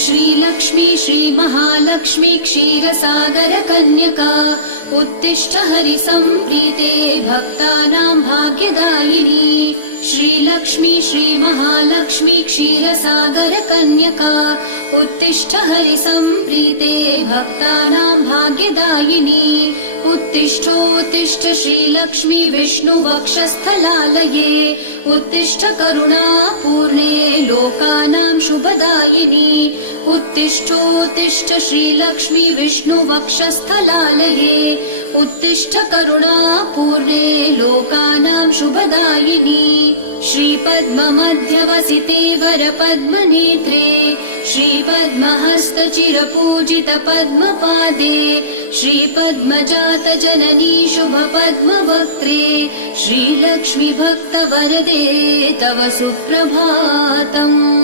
श्रीलक्ष्मी श्रीमहालक्ष्मी क्षीरसागर कन्यका उत्तिष्ठ हरिसम्प्रीते भक्तानां भाग्यदायिनी। श्रीलक्ष्मी श्रीमहालक्ष्मी क्षीरसागर कन्यका उत्तिष्ठ हरिसम्प्रीते भक्तानां भाग्यदायिनी। उत्तिष्ठोत्तिष्ठ श्रीलक्ष्मी विष्णुवक्षस्थलालये उत्तिष्ठ करुणापूर्णे लोकानां शुभदायिनी। उत्तिष्ठोत्तिष्ठ श्रीलक्ष्मी विष्णुवक्षस्थलालये उत्तिष्ठ करुणापूर्णे लोकानां शुभदायिनी। श्रीपद्ममध्यवसिते वरपद्मनेत्रे श्रीपद्महस्तचिरपूजित पद्मपादे श्रीपद्मजात जननी शुभपद्मवक्त्रे श्रीलक्ष्मी भक्तवरदे तव सुप्रभातम्।